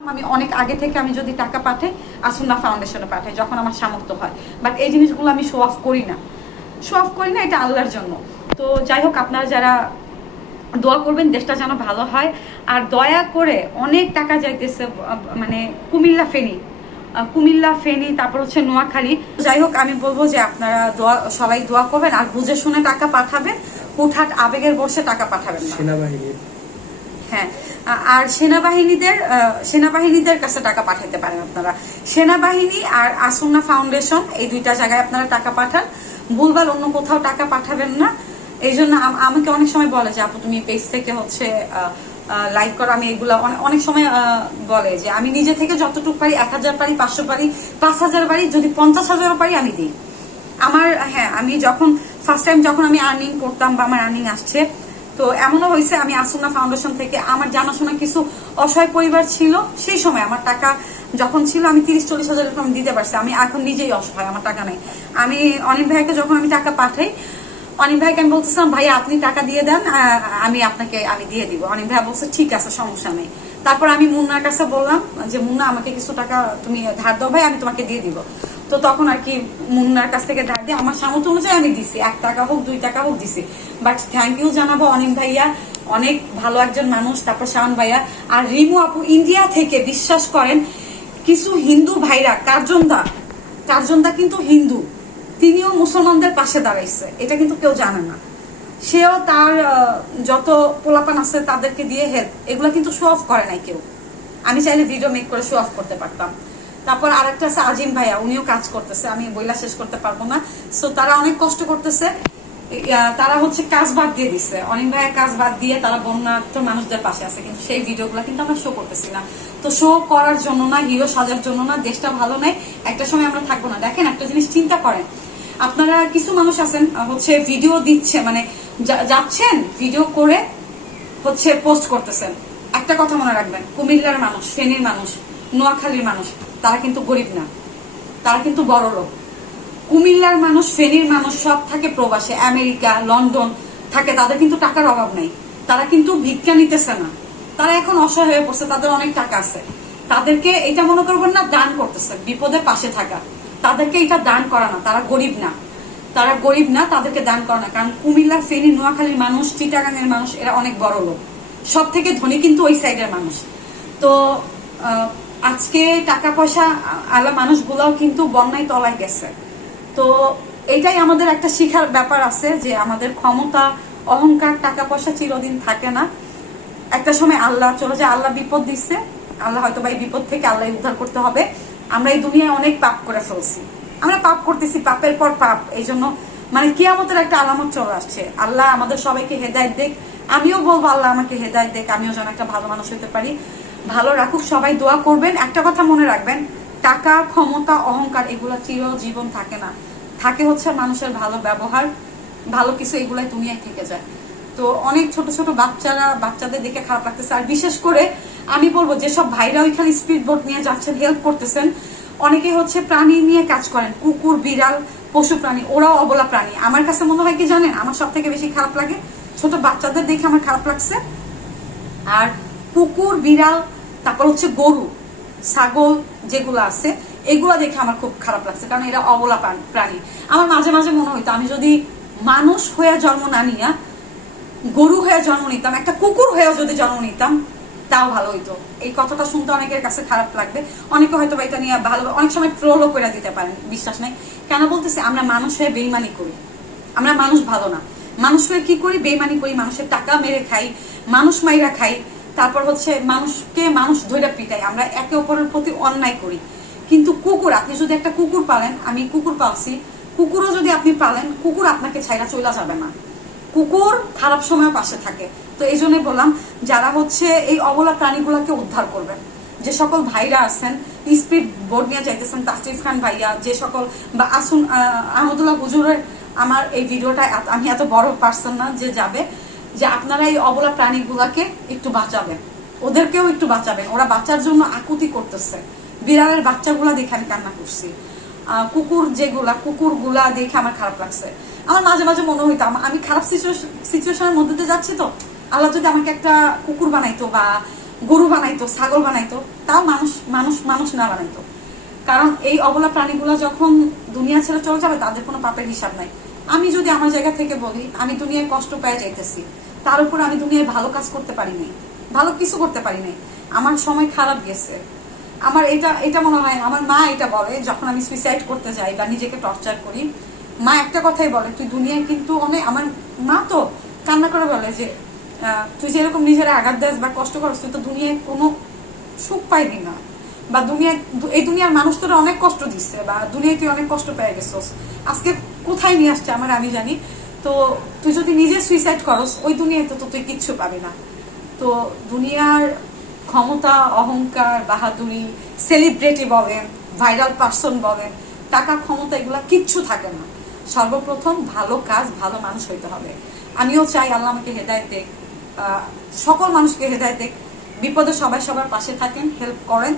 আমি অনেক আগে থেকে আমি যদি টাকা পাঠাই আসুন্না ফাউন্ডেশনে পাঠাই যখন আমার সামর্থ্য হয়, বাট এই জিনিসগুলো আমি শো অফ করি না, এটা আল্লাহর জন্য। তো যাই হোক, আপনারা যারা দোয়া করবেন দেশটা যেন ভালো হয়। আর দয়া করে অনেক টাকা যাইতেছে মানে কুমিল্লা ফেনী তারপর হচ্ছে নোয়াখালী। যাই হোক, আমি বলবো যে আপনারা সবাই দোয়া করবেন আর বুঝে শুনে টাকা পাঠাবেন, হুটহাট আবেগের বর্ষে টাকা পাঠাবেন না। হ্যাঁ, আর সেনাবাহিনীদের কাছে টাকা পাঠাতে পারেন আপনারা। সেনাবাহিনী আর আসুন্না ফাউন্ডেশন এই দুইটা জায়গায় আপনারা টাকা পাঠান, ভুলভাল অন্য কোথাও টাকা পাঠাবেন না। এই জন্য আমাকে অনেক সময় বলে যে আপু তুমি পেজ থেকে হচ্ছে লাইক করো, আমি এগুলা অনেক সময় বলে যে আমি নিজে থেকে যতটুকু পারি 1000 পারি, 500 পারি, 5000 পারি, যদি 50,000 পারি আমি দিই। হ্যাঁ, আমি যখন ফার্স্ট টাইম যখন আমি আর্নিং করতাম বা আমার আর্নিং আসছে, তো এমনও হয়েছে আমি আসুন্না ফাউন্ডেশন থেকে আমার জানাশোনা কিছু অসহায় পরিবার ছিল, সেই সময় আমার টাকা যখন ছিল আমি 30-40 হাজার আমি দিতে পারছি। আমি এখন নিজেই অসহায়, আমার টাকা নেই। আমি অনিক ভাইকে যখন আমি টাকা পাঠাই, অনিক ভাইকে আমি বলতেছিলাম ভাইয়া আপনি টাকা দিয়ে দেন, আমি দিয়ে দিব। অনিক ভাই বলছে ঠিক আছে, সমস্যা নেই। তারপর আমি মুন্নার কাছে বললাম যে মুন্না আমাকে কিছু টাকা তুমি ধার দাও ভাই, আমি তোমাকে দিয়ে দিব। তো তখন আর কি মুন্নার কাছ থেকে ধার দিয়ে আমার সামর্থ্য অনুযায়ী আমি দিছি, 1 টাকা হোক 2 টাকা হোক দিছি। বাট থ্যাংক ইউ জানাবো অনিক ভাইয়া, অনেক ভালো একজন মানুষ। তারপর শাওন ভাইয়া আর রিমু আপু ইন্ডিয়া থেকে, বিশ্বাস করেন কিছু হিন্দু ভাইরা, কার্জনদা কিন্তু হিন্দু, তিনিও মুসলমানদের পাশে দাঁড়াইছে, এটা কিন্তু কেউ জানে না। সেও তার যত পোলাপান আছে তাদেরকে দিয়ে হেল্প, এগুলো কিন্তু শো অফ করে নাই কেউ। আমি চাইলে ভিডিও মেক করে শো অফ করতে পারতাম। তারপর আরেকটা আছে আজিম ভাইয়া, উনিও কাজ করতেছে, আমি বইলা শেষ করতে পারবো না। সো তারা অনেক কষ্ট করতেছে, তারা হচ্ছে কাজ বাদ দিয়ে দিচ্ছে। অনিক ভাইয়ের কাজ বাদ দিয়ে তারা বন্যার্থ মানুষদের পাশে আছে, কিন্তু সেই ভিডিওগুলো কিন্তু আমরা শো করতেছি না। তো শো করার জন্য না, হিরো সাজার জন্য না, দেশটা ভালো নেই, একটা সময় আমরা থাকবো না। দেখেন একটা জিনিস চিন্তা করেন, আপনারা কিছু মানুষ আছেন হচ্ছে ভিডিও দিচ্ছে, মানে যাচ্ছেন ভিডিও করে হচ্ছে পোস্ট করতেছেন। একটা কথা মনে রাখবেন, কুমিল্লার মানুষ, ফেনীর মানুষ, নোয়াখালীর মানুষ, তারা কিন্তু গরিব না, তারা কিন্তু বড় লোক। কুমিল্লার মানুষ, ফেনীর মানুষ সব থাকে প্রবাসে, আমেরিকা, লন্ডন থাকে, তাদের কিন্তু টাকার অভাব নাই। তারা কিন্তু ভিক্ষা নিতেছে না, তারা এখন অসহায় হয়ে পড়ছে, তাদের অনেক টাকা আছে। তাদেরকে এটা মনে করবেন না দান করতেছে, বিপদে পাশে থাকা, তাদেরকে এটা দান করা না। তারা গরিব না, তাদেরকে দান করা না। কারণ কুমিল্লা, ফেনী, নোয়াখালীর মানুষ, চিটাগাংয়ের মানুষ, এরা অনেক বড় লোক, সব থেকে ধনী কিন্তু ওই সাইডের মানুষ। তো আজকে টাকা পয়সা আলা মানুষগুলাও কিন্তু বন্যায় তলায় গেছে। তো এইটাই আমাদের একটা শিখার ব্যাপার আছে যে আমাদের ক্ষমতা, অহংকার, টাকা পয়সা চিরদিন থাকে না। একটা সময় আল্লাহ চলে যায়, আল্লাহ বিপদ দিচ্ছে, আল্লাহ হয়তো বা এই বিপদ থেকে আল্লাহ উদ্ধার করতে হবে। আমরা এই দুনিয়ায় অনেক পাপ করে ফেলছি, আমরা পাপ করতেছি, পাপের পর পাপ। এই জন্য মানে কিয়ামতের একটা আলামত চলে আসছে। আল্লাহ আমাদের সবাইকে হেদায়েত দেখ, আমিও বলবো আল্লাহ আমাকে হেদায়েত দেখ, আমিও যেন একটা ভালো মানুষ হতে পারি। ভালো রাখুক, সবাই দোয়া করবেন। একটা কথা মনে রাখবেন, টাকা, ক্ষমতা, অহংকার এগুলা চিরজীবন থাকে না, থাকে হচ্ছে মানুষের ভালো ব্যবহার, ভালো কিছু, এগুলাই দুনিয়ায় থেকে যায়। তো অনেক ছোট ছোট বাচ্চাদের দেখে খারাপ লাগতেছে। আর বিশেষ করে আমি বলবো যেসব ভাইরা ওইখানে স্পিড বোট নিয়ে যাচ্ছেন, হেল্প করতেছেন, অনেকে হচ্ছে প্রাণী নিয়ে কাজ করেন, কুকুর, বিড়াল, পশু প্রাণী, ওরাও অবলা প্রাণী। আমার কাছে মনে হয় কি জানেন, আমার সব থেকে বেশি খারাপ লাগে ছোট বাচ্চাদের দেখে, আমার খারাপ লাগছে। আর কুকুর, বিড়াল, তারপর হচ্ছে গরু, ছাগল যেগুলো আছে, এগুলা দেখে আমার খুব খারাপ লাগছে, কারণ এরা অবলা প্রাণী। আমার মাঝে মাঝে মনে হইতো আমি যদি মানুষ হয়ে জন্ম না নিয়া গরু হয়ে জন্ম নিতাম, একটা কুকুর হয়েও যদি জন্ম নিতাম, তাও ভালো হইতো। এই কথাটা শুনতে অনেকের কাছে খারাপ লাগবে, অনেকে হয়তো বা এটা নিয়ে ভালো, অনেক সময় ট্রোলও করে দিতে পারেন, বিশ্বাস নেই। কেন বলতেছি, আমরা মানুষ হয়ে বেইমানি করি, আমরা মানুষ ভালো না। মানুষ হয়ে কি করি, বেইমানি করি, মানুষের টাকা মেরে খাই, মানুষ মাইরা খাই, তারপর হচ্ছে মানুষ ধৈর্য পিটাই, আমরা একে অপরের প্রতি অন্যায় করি। কিন্তু কুকুর, আপনি যদি একটা কুকুর পালেন, আমি কুকুর পালছি, কুকুরও যদি আপনি পালেন, কুকুর আপনাকে ছাইরা চলে যাবে না, কুকুর খারাপ সময় পাশে থাকে। তো এই জন্যই বললাম, যারা হচ্ছে এই অবলা প্রাণীগুলোকে উদ্ধার করবেন, যে সকল ভাইরা আছেন স্পিড বোর্ড নিয়ে যাইতেছেন, তাসরিফ খান ভাইয়া, যে সকল বা আসুন আহমদুল্লাহ হুজুরের, আমার এই ভিডিওটা, আমি এত বড় পার্সন না যে যাবে, যে আপনারা এই অবলা প্রাণীগুলাকে একটু বাঁচাবেন, ওদেরকেও একটু বাঁচাবেন, ওরা বাঁচার জন্য আকুতি করতেছে। বিড়ালের বাচ্চাগুলা দেখে আমি কান্না করছি, কুকুরগুলা দেখে আমার খারাপ লাগছে। আমার মাঝে মাঝে মনে হইতো আমি খারাপ সিচুয়েশনের মধ্যে দিয়ে যাচ্ছি, তো আল্লাহ যদি আমাকে একটা কুকুর বানাইতো বা গরু বানাইতো, ছাগল বানাইতো, তাও মানুষ মানুষ মানুষ না বানাইতো। কারণ এই অবলা প্রাণীগুলো যখন দুনিয়া ছেড়ে চলে যাবে তাদের কোনো পাপের হিসাব নাই। আমি যদি আমার জায়গা থেকে বলি, আমি দুনিয়ায় কষ্ট পেয়ে যাইতেছি, তার উপর আমি দুনিয়ায় ভালো কাজ করতে পারি নাই, ভালো কিছু করতে পারি নাই, আমার সময় খারাপ গেছে। আমার এটা এটা মনে হয়, আমার মা এটা বলে যখন আমি সুইসাইড করতে যাই বা নিজেকে টর্চার করি, মা একটা কথাই বলে, তুই দুনিয়ায় কিন্তু অনেক, আমার মা তো কান্না করে বলে যে তুই যেরকম নিজের আঘাত দেস বা কষ্ট করস, তুই তো দুনিয়ায় কোনো সুখ পাইবি না, বা এই দুনিয়ার মানুষ তোরা অনেক কষ্ট দিচ্ছে, বা দুনিয়ায় তুই অনেক কষ্ট পেয়ে গেছিস, আজকে কোথায় নিয়ে আসছে আমি জানি। তো তুই যদি নিজে সুইসাইড করস, ওই দুনিয়ায় তো তুই কিচ্ছু পাবি না। তো দুনিয়ার ক্ষমতা, অহংকার, বাহাদুরি, সেলিব্রিটি বলেন, ভাইরাল পার্সন বলেন, টাকা, ক্ষমতা, এগুলা কিচ্ছু থাকে না। সর্বপ্রথম ভালো কাজ, ভালো মানুষ হইতে হবে। আমিও চাই আল্লাহ আমাকে হেদায়েত দেখ, সকল মানুষকে হেদায়েত দেখ, বিপদে সবাই সবার পাশে থাকেন, হেল্প করেন।